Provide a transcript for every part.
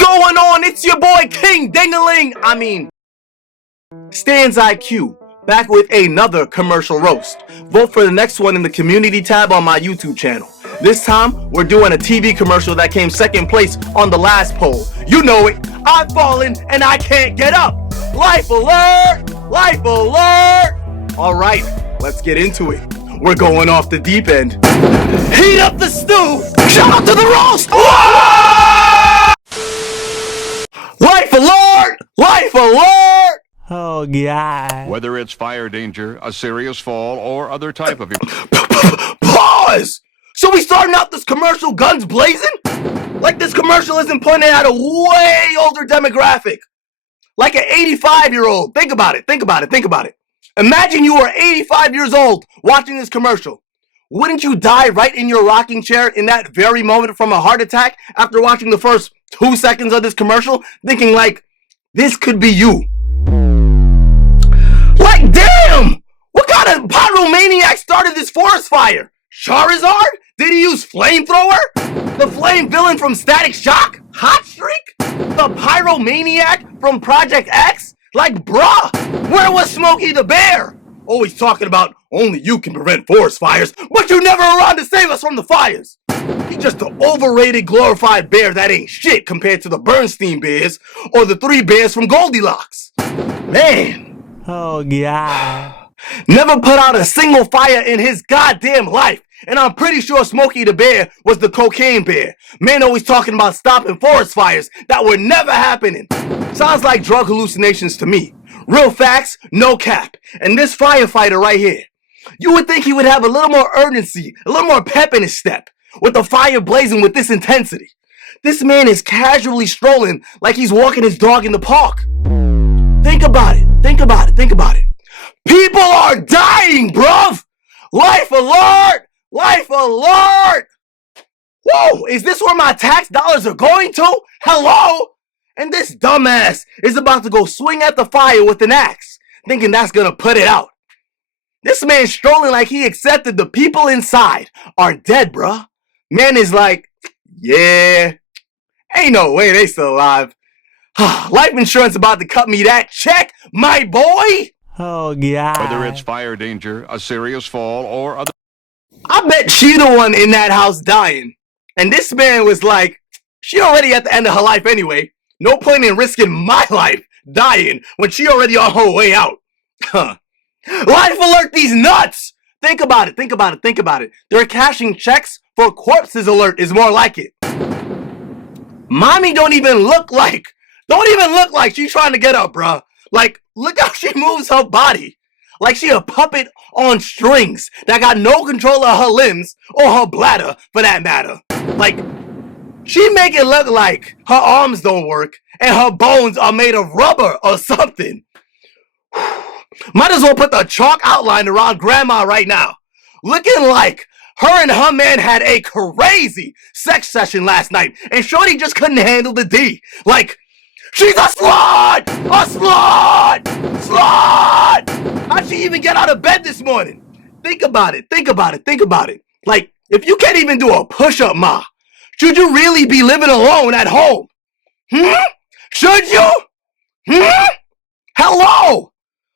going on? It's your boy King Dingaling. Stans IQ, back with another commercial roast. Vote for the next one in the community tab on my YouTube channel. This time, we're doing a TV commercial that came second place on the last poll. You know it. I've fallen and I can't get up. Life alert! Life alert! All right, let's get into it. We're going off the deep end. Heat up the stew! Shout out to the roast! Whoa! Life alert! Life alert! Oh, God. Whether it's fire danger, a serious fall, or other type of... Pause! So we starting out this commercial guns blazing? Like this commercial isn't pointing at a way older demographic. Like an 85-year-old. Think about it, think about it, think about it. Imagine you were 85 years old watching this commercial. Wouldn't you die right in your rocking chair in that very moment from a heart attack after watching the first 2 seconds of this commercial? Thinking like, this could be you. Like, damn! What kind of pyromaniac started this forest fire? Charizard? Did he use flamethrower? The flame villain from Static Shock? Hot Streak? The pyromaniac from Project X? Like, bruh, where was Smokey the Bear? Always talking about only you can prevent forest fires, but you never around to save us from the fires. He's just an overrated, glorified bear that ain't shit compared to the Bernstein Bears or the 3 bears from Goldilocks. Man. Oh, God. Never put out a single fire in his goddamn life. And I'm pretty sure Smokey the Bear was the cocaine bear. Man always talking about stopping forest fires that were never happening. Sounds like drug hallucinations to me. Real facts, no cap. And this firefighter right here, you would think he would have a little more urgency, a little more pep in his step, with the fire blazing with this intensity. This man is casually strolling like he's walking his dog in the park. Think about it, think about it, think about it. People are dying, bruv! Life alert! Life alert! Whoa, is this where my tax dollars are going to? Hello? And this dumbass is about to go swing at the fire with an axe, thinking that's gonna put it out. This man's strolling like he accepted the people inside are dead, bruh. Man is like, yeah, ain't no way they still alive. Life insurance about to cut me that check, my boy! Oh, God. Whether it's fire danger, a serious fall, or other... I bet she the one in that house dying. And this man was like, she already at the end of her life anyway. No point in risking my life dying when she already on her way out. Life alert these nuts! Think about it, think about it, think about it. They're cashing checks for corpses alert is more like it. Mommy don't even look like she's trying to get up, bruh. Like, look how she moves her body. Like she a puppet on strings that got no control of her limbs or her bladder for that matter. Like, she make it look like her arms don't work and her bones are made of rubber or something. Might as well put the chalk outline around grandma right now. Looking like her and her man had a crazy sex session last night and shorty just couldn't handle the D. Like, she's a slut! A slut! Slut! How'd she even get out of bed this morning? Think about it, think about it, think about it. Like, if you can't even do a push-up, ma, should you really be living alone at home? Should you? Hello?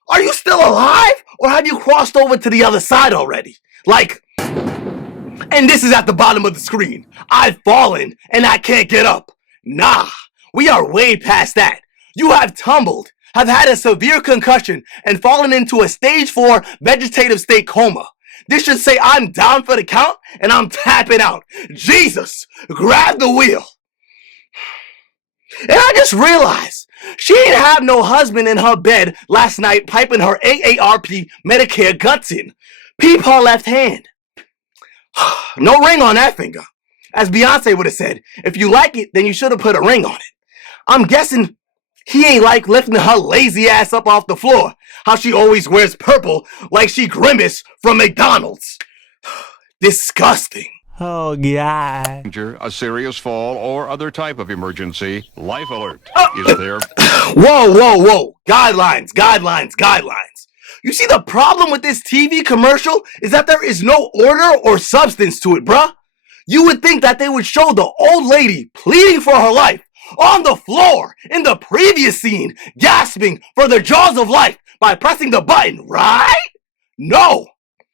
Are you still alive? Or have you crossed over to the other side already? Like, and this is at the bottom of the screen. I've fallen and I can't get up. Nah, we are way past that. You have tumbled, have had a severe concussion, and fallen into a stage 4 vegetative state coma. This should say I'm down for the count and I'm tapping out. Jesus, grab the wheel. And I just realized she didn't have no husband in her bed last night piping her AARP Medicare guts in. Peep her left hand. No ring on that finger. As Beyonce would have said, if you like it, then you should have put a ring on it. I'm guessing he ain't like lifting her lazy ass up off the floor. How she always wears purple like she Grimace from McDonald's. Disgusting. Oh, God. Danger, a serious fall, or other type of emergency, Life Alert is there. Whoa, whoa, whoa. Guidelines, guidelines, guidelines. You see, the problem with this TV commercial is that there is no order or substance to it, bruh. You would think that they would show the old lady pleading for her life on the floor in the previous scene, gasping for the jaws of life by pressing the button, right? No.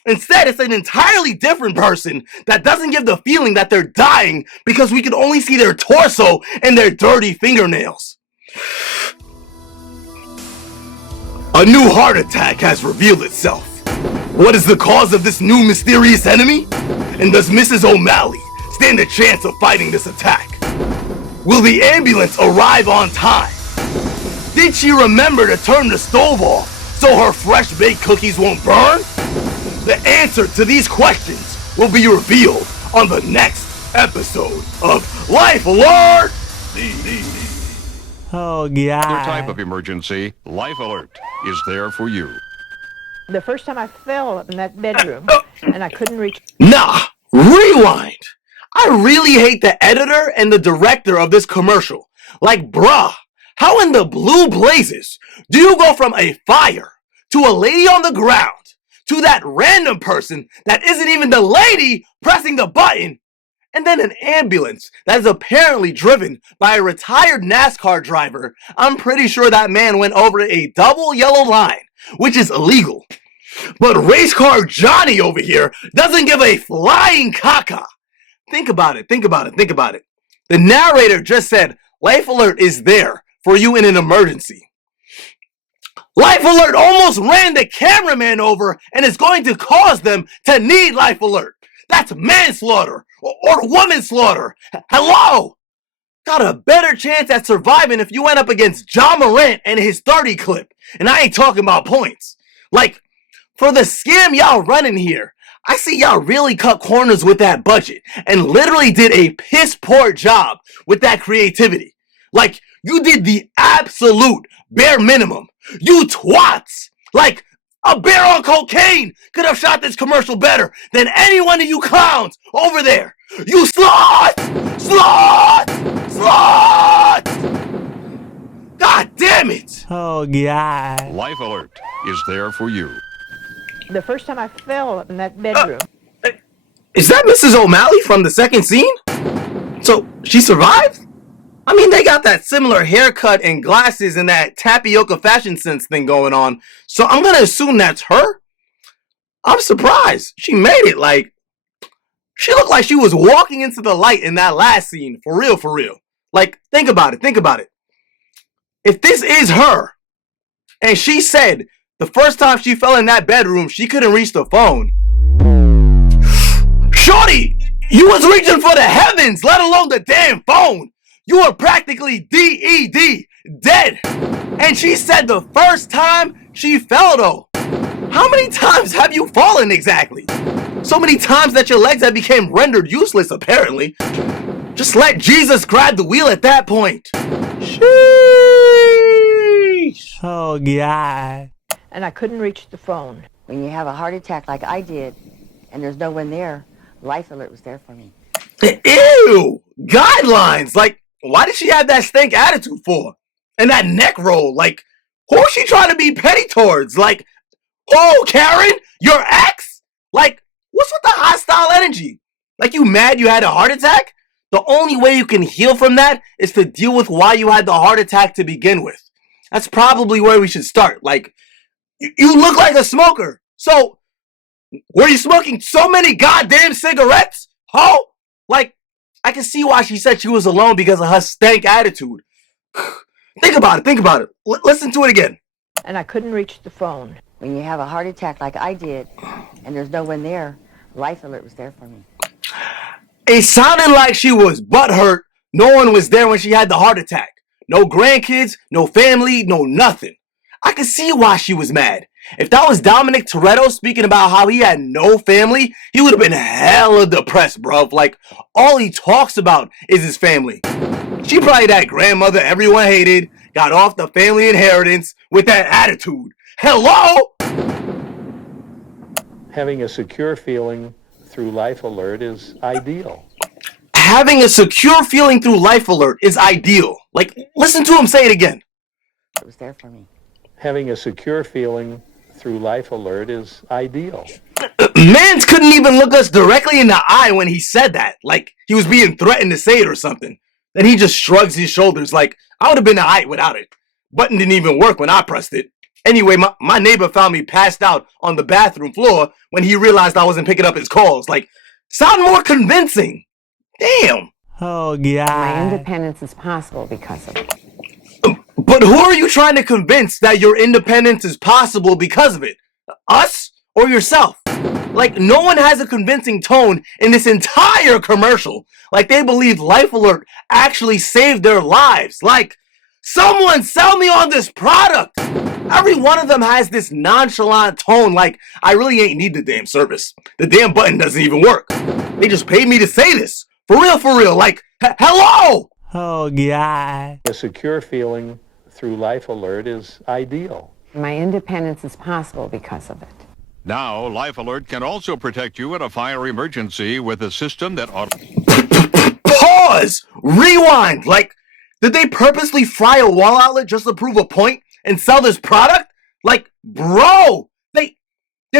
Instead, it's an entirely different person that doesn't give the feeling that they're dying because we can only see their torso and their dirty fingernails. A new heart attack has revealed itself. What is the cause of this new mysterious enemy? And does Mrs. O'Malley stand a chance of fighting this attack? Will the ambulance arrive on time? Did she remember to turn the stove off so her fresh baked cookies won't burn? The answer to these questions will be revealed on the next episode of Life Alert! Oh, Other type God. of emergency, Life Alert is there for you. The first time I fell in that bedroom and I couldn't reach. Nah, rewind! I really hate the editor and the director of this commercial. Like, bruh, how in the blue blazes do you go from a fire to a lady on the ground to that random person that isn't even the lady pressing the button, and then an ambulance that is apparently driven by a retired NASCAR driver? I'm pretty sure that man went over a double yellow line, which is illegal. But race car Johnny over here doesn't give a flying caca. Think about it, think about it, think about it. The narrator just said Life Alert is there for you in an emergency. Life Alert almost ran the cameraman over and is going to cause them to need Life Alert. That's manslaughter or woman slaughter. Hello! Got a better chance at surviving if you went up against John Morant and his 30 clip. And I ain't talking about points. Like, for the scam y'all running here, I see y'all really cut corners with that budget and literally did a piss poor job with that creativity. Like, you did the absolute bare minimum. You twats! Like, a bear on cocaine could have shot this commercial better than any one of you clowns over there. You sluts! Sluts! Sluts! God damn it! Oh, God. Life Alert is there for you. The first time I fell in that bedroom. Is that Mrs. O'Malley from the second scene? So, she survived? I mean, they got that similar haircut and glasses and that tapioca fashion sense thing going on, so I'm gonna assume that's her? I'm surprised. She made it. Like, she looked like she was walking into the light in that last scene. For real, for real. Like, think about it, think about it. If this is her, and she said the first time she fell in that bedroom, she couldn't reach the phone. Shorty, you was reaching for the heavens, let alone the damn phone. You were practically DED, dead. And she said the first time she fell though. How many times have you fallen exactly? So many times that your legs have become rendered useless apparently. Just let Jesus grab the wheel at that point. Sheesh. Oh, God. And I couldn't reach the phone. When you have a heart attack like I did, and there's no one there, Life Alert was there for me. Ew! Guidelines! Like, why did she have that stank attitude for? And that neck roll? Like, who is she trying to be petty towards? Like, oh, Karen? Your ex? Like, what's with the hostile energy? Like, you mad you had a heart attack? The only way you can heal from that is to deal with why you had the heart attack to begin with. That's probably where we should start. Like, you look like a smoker. So, were you smoking so many goddamn cigarettes? Ho? Like, I can see why she said she was alone because of her stank attitude. Think about it, think about it. Listen to it again. And I couldn't reach the phone. When you have a heart attack like I did, and there's no one there, Life Alert was there for me. It sounded like she was butthurt. No one was there when she had the heart attack. No grandkids, no family, no nothing. I can see why she was mad. If that was Dominic Toretto speaking about how he had no family, he would have been hella depressed, bruv. Like, all he talks about is his family. She probably that grandmother everyone hated, got off the family inheritance with that attitude. Hello? Having a secure feeling through Life Alert is ideal. Having a secure feeling through Life Alert is ideal. Like, listen to him say it again. It was there for me. Having a secure feeling through Life Alert is ideal. Mans couldn't even look us directly in the eye when he said that. Like, he was being threatened to say it or something. Then he just shrugs his shoulders like, I would have been alright without it. Button didn't even work when I pressed it. Anyway, my neighbor found me passed out on the bathroom floor when he realized I wasn't picking up his calls. Like, sound more convincing. Damn. Oh, My God. independence is possible because of it. But who are you trying to convince that your independence is possible because of it? Us or yourself? Like, no one has a convincing tone in this entire commercial. Like, they believe Life Alert actually saved their lives. Like, someone sell me on this product. Every one of them has this nonchalant tone like, I really ain't need the damn service. The damn button doesn't even work. They just paid me to say this. For real. Like, hello! Oh, God. A secure feeling through Life Alert is ideal. My independence is possible because of it. Now, Life Alert can also protect you in a fire emergency with a system that Pause! Rewind! Like, did they purposely fry a wall outlet just to prove a point and sell this product? Like, bro! They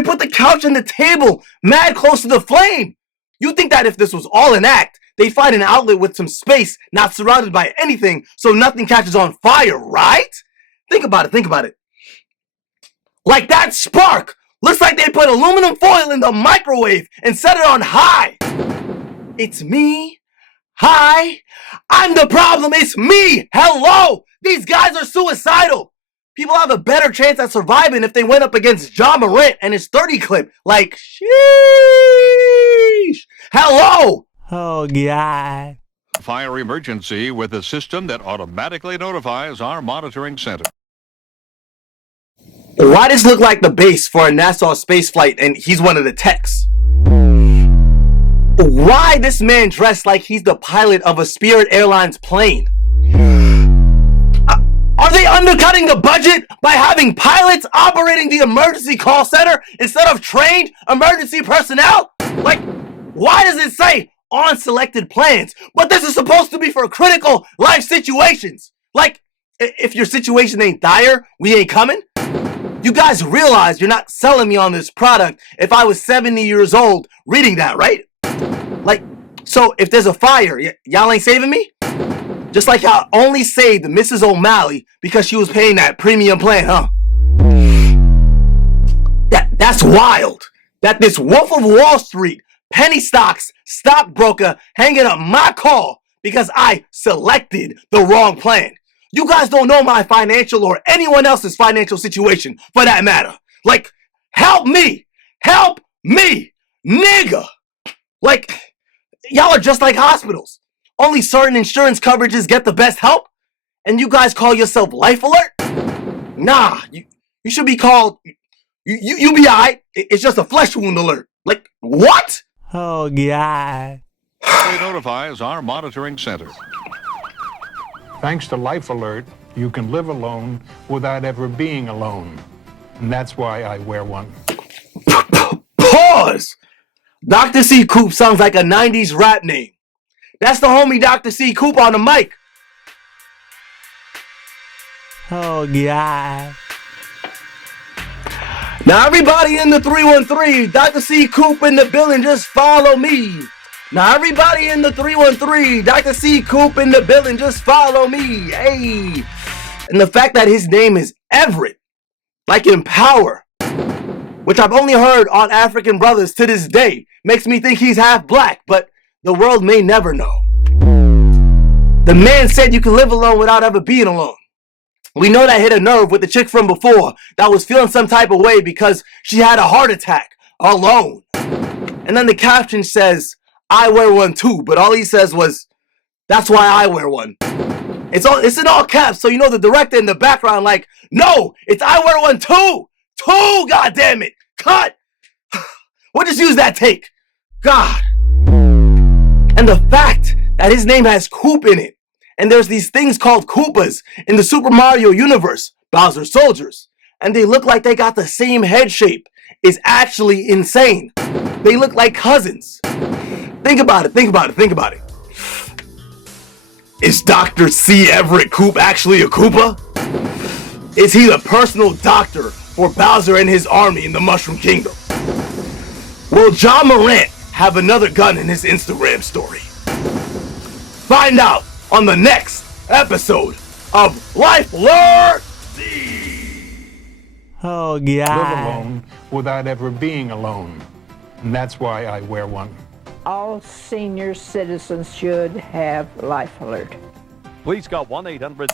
put the couch and the table mad close to the flame! You think that if this was all an act, they'd find an outlet with some space, not surrounded by anything, so nothing catches on fire, right? Think about it. Like that spark! Looks like they put aluminum foil in the microwave and set it on high! It's me? Hi? I'm the problem, it's me! Hello! These guys are suicidal! People have a better chance at surviving if they went up against John Morant and his 30 clip. Like, sheesh! Hello! Oh, God. fire emergency with a system that automatically notifies our monitoring center. Why does this look like the base for a NASA space flight and he's one of the techs? Why this man dressed like he's the pilot of a Spirit Airlines plane? Are they undercutting the budget by having pilots operating the emergency call center instead of trained emergency personnel? Like, why does it say on selected plans? But this is supposed to be for critical life situations. Like, if your situation ain't dire, we ain't coming? You guys realize you're not selling me on this product if I was 70 years old reading that, right? Like, so if there's a fire, y'all ain't saving me? Just like y'all only saved Mrs. O'Malley because she was paying that premium plan, huh? That's wild. That this Wolf of Wall Street, penny stocks, stockbroker hanging up my call because I selected the wrong plan. You guys don't know my financial or anyone else's financial situation for that matter. Like, help me, nigga. Like, y'all are just like hospitals. Only certain insurance coverages get the best help, and you guys call yourself Life Alert? Nah, you should be called, you be alright. It's just a flesh wound alert. Like, what? Oh, God. It notifies our monitoring center. Thanks to Life Alert, you can live alone without ever being alone. And that's why I wear one. Pause! Dr. C. Coop sounds like a 90s rap name. That's the homie Dr. C. Coop on the mic. Oh, God. Now everybody in the 313, Dr. C. Coop in the building, just follow me. Now everybody in the 313, Dr. C. Coop in the building, just follow me. Hey. And the fact that his name is Everett, like in Power, which I've only heard on African Brothers to this day, makes me think he's half black, but the world may never know. The man said you can live alone without ever being alone. We know that hit a nerve with the chick from before that was feeling some type of way because she had a heart attack alone. And then the caption says, I wear one too, but all he says was, that's why I wear one. It's in all caps, so you know the director in the background like, no, it's I wear one too. Two, goddammit. Cut. We'll just use that take. God. And the fact that his name has Coop in it, and there's these things called Koopas in the Super Mario universe, Bowser Soldiers, and they look like they got the same head shape, is actually insane. They look like cousins. Think about it. Is Dr. C. Everett Koop actually a Koopa? Is he the personal doctor for Bowser and his army in the Mushroom Kingdom? Will John Morant have another gun in his Instagram story? Find out on the next episode of Life Alert. Oh Live God. alone without ever being alone. And that's why I wear one. All senior citizens should have Life Alert. Please call 1-800.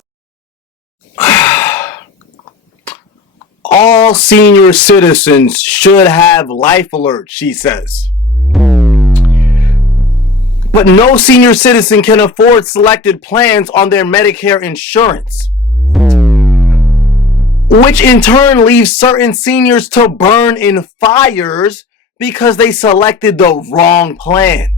All senior citizens should have Life Alert, she says. But no senior citizen can afford selected plans on their Medicare insurance, which in turn leaves certain seniors to burn in fires because they selected the wrong plan.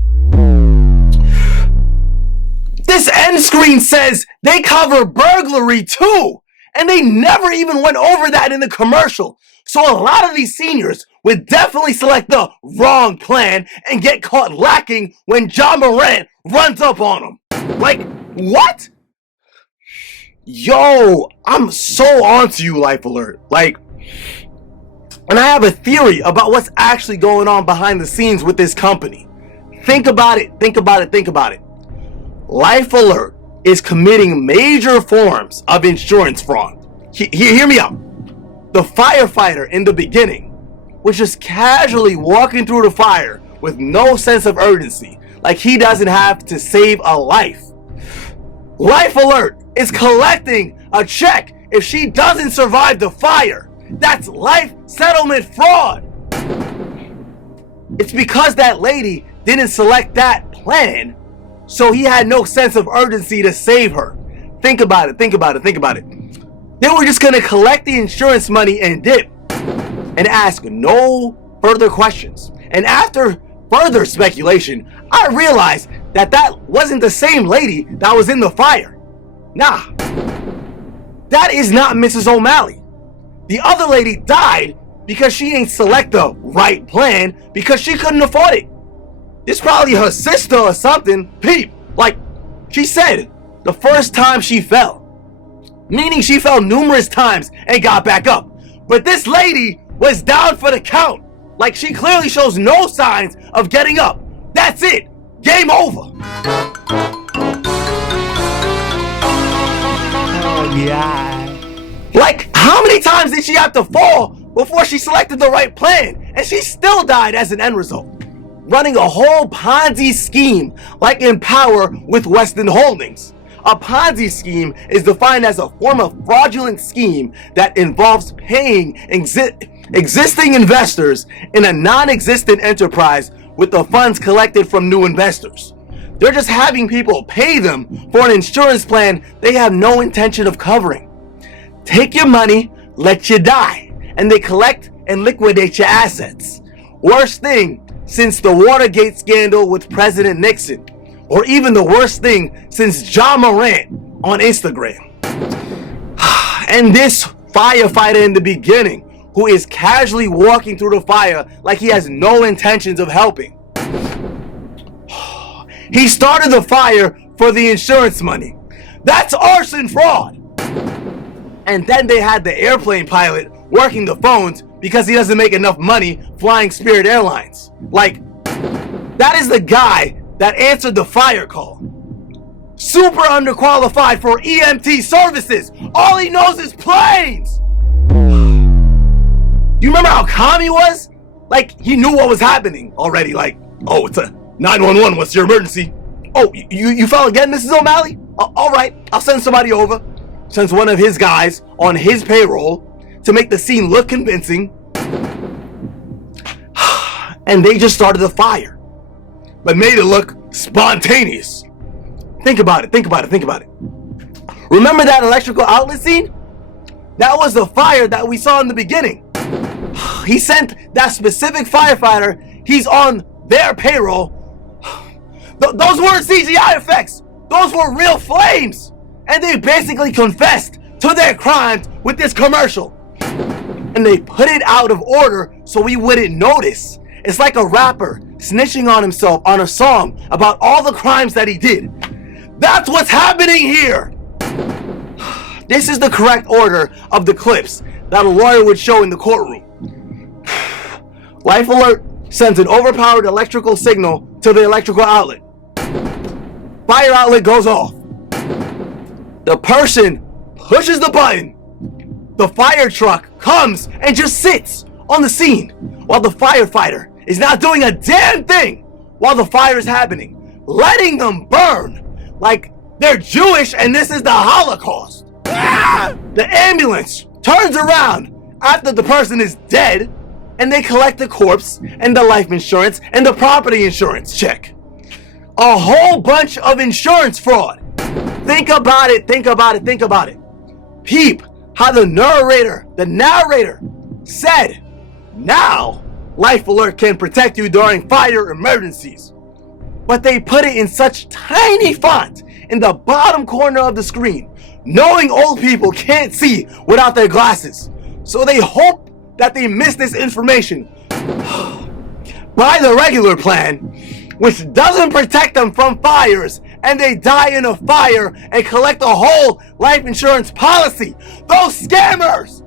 This end screen says they cover burglary too, and they never even went over that in the commercial. So a lot of these seniors would definitely select the wrong plan and get caught lacking when John Morant runs up on them. Like, what? Yo, I'm so onto you, Life Alert. Like, and I have a theory about what's actually going on behind the scenes with this company. Think about it, think about it, think about it. Life Alert is committing major forms of insurance fraud. Hear me out. The firefighter in the beginning was just casually walking through the fire with no sense of urgency, like he doesn't have to save a life. Life Alert is collecting a check if she doesn't survive the fire. That's life settlement fraud. It's because that lady didn't select that plan, so he had no sense of urgency to save her. Think about it, think about it, think about it. They were just gonna collect the insurance money and dip and ask no further questions. And after further speculation, I realized that that wasn't the same lady that was in the fire. Nah, that is not Mrs. O'Malley. The other lady died because she ain't select the right plan because she couldn't afford it. It's probably her sister or something. Peep, like she said, the first time she fell. Meaning she fell numerous times and got back up. But this lady was down for the count. Like she clearly shows no signs of getting up. That's it. Game over. Oh God. Like, how many times did she have to fall before she selected the right plan? And she still died as an end result. Running a whole Ponzi scheme like Empower with Weston Holdings. A Ponzi scheme is defined as a form of fraudulent scheme that involves paying existing investors in a non-existent enterprise with the funds collected from new investors. They're just having people pay them for an insurance plan they have no intention of covering. Take your money, let you die, and they collect and liquidate your assets. Worst thing since the Watergate scandal with President Nixon, or even the worst thing since John Morant on Instagram. And this firefighter in the beginning, who is casually walking through the fire like he has no intentions of helping. He started the fire for the insurance money. That's arson fraud. And then they had the airplane pilot working the phones because he doesn't make enough money flying Spirit Airlines. Like, that is the guy that answered the fire call. Super underqualified for EMT services. All he knows is planes. You remember how calm he was? Like, he knew what was happening already. Like, oh, it's a 911. What's your emergency? Oh, you fell again, Mrs. O'Malley? All right, I'll send somebody over. Sends one of his guys on his payroll to make the scene look convincing. And they just started the fire, but made it look spontaneous. Think about it, think about it, think about it. Remember that electrical outlet scene? That was the fire that we saw in the beginning. He sent that specific firefighter. He's on their payroll. Those weren't CGI effects. Those were real flames. And they basically confessed to their crimes with this commercial. And they put it out of order so we wouldn't notice. It's like a rapper snitching on himself on a song about all the crimes that he did. That's what's happening here. This is the correct order of the clips that a lawyer would show in the courtroom. Life Alert sends an overpowered electrical signal to the electrical outlet. Fire outlet goes off. The person pushes the button. The fire truck comes and just sits on the scene while the firefighter is not doing a damn thing while the fire is happening, letting them burn like they're Jewish and this is the Holocaust. The ambulance turns around after the person is dead and they collect the corpse and the life insurance and the property insurance check. A whole bunch of insurance fraud. Think about it, think about it, think about it. Peep how the narrator said, now Life Alert can protect you during fire emergencies. But they put it in such tiny font in the bottom corner of the screen, knowing old people can't see without their glasses. So they hope that they miss this information. Buy the regular plan, which doesn't protect them from fires, and they die in a fire and collect a whole life insurance policy. Those scammers!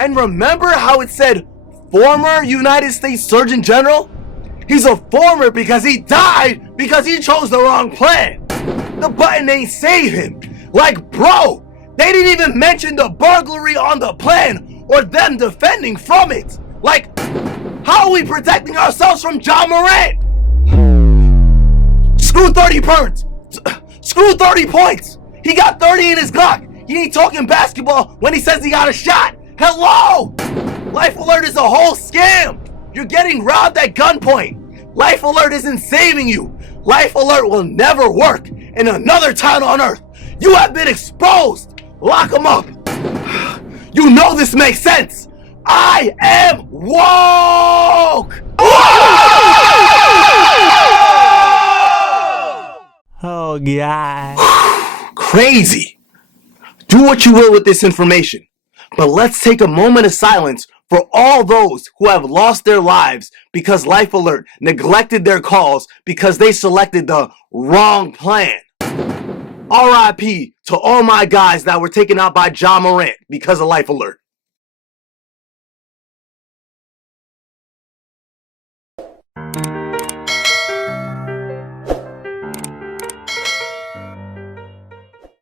And remember how it said former United States Surgeon General? He's a former because he died because he chose the wrong plan. The button ain't save him. Like, bro, they didn't even mention the burglary on the plan or them defending from it. Like, how are we protecting ourselves from John Morant? Screw 30 points. Screw 30 points. He got 30 in his Glock. He ain't talking basketball when he says he got a shot. Hello! Life Alert is a whole scam. You're getting robbed at gunpoint. Life Alert isn't saving you. Life Alert will never work in another town on earth. You have been exposed. Lock him up. You know this makes sense. I am woke. Oh, God. Crazy. Do what you will with this information, but let's take a moment of silence for all those who have lost their lives because Life Alert neglected their calls because they selected the wrong plan. RIP to all my guys that were taken out by John Morant because of Life Alert.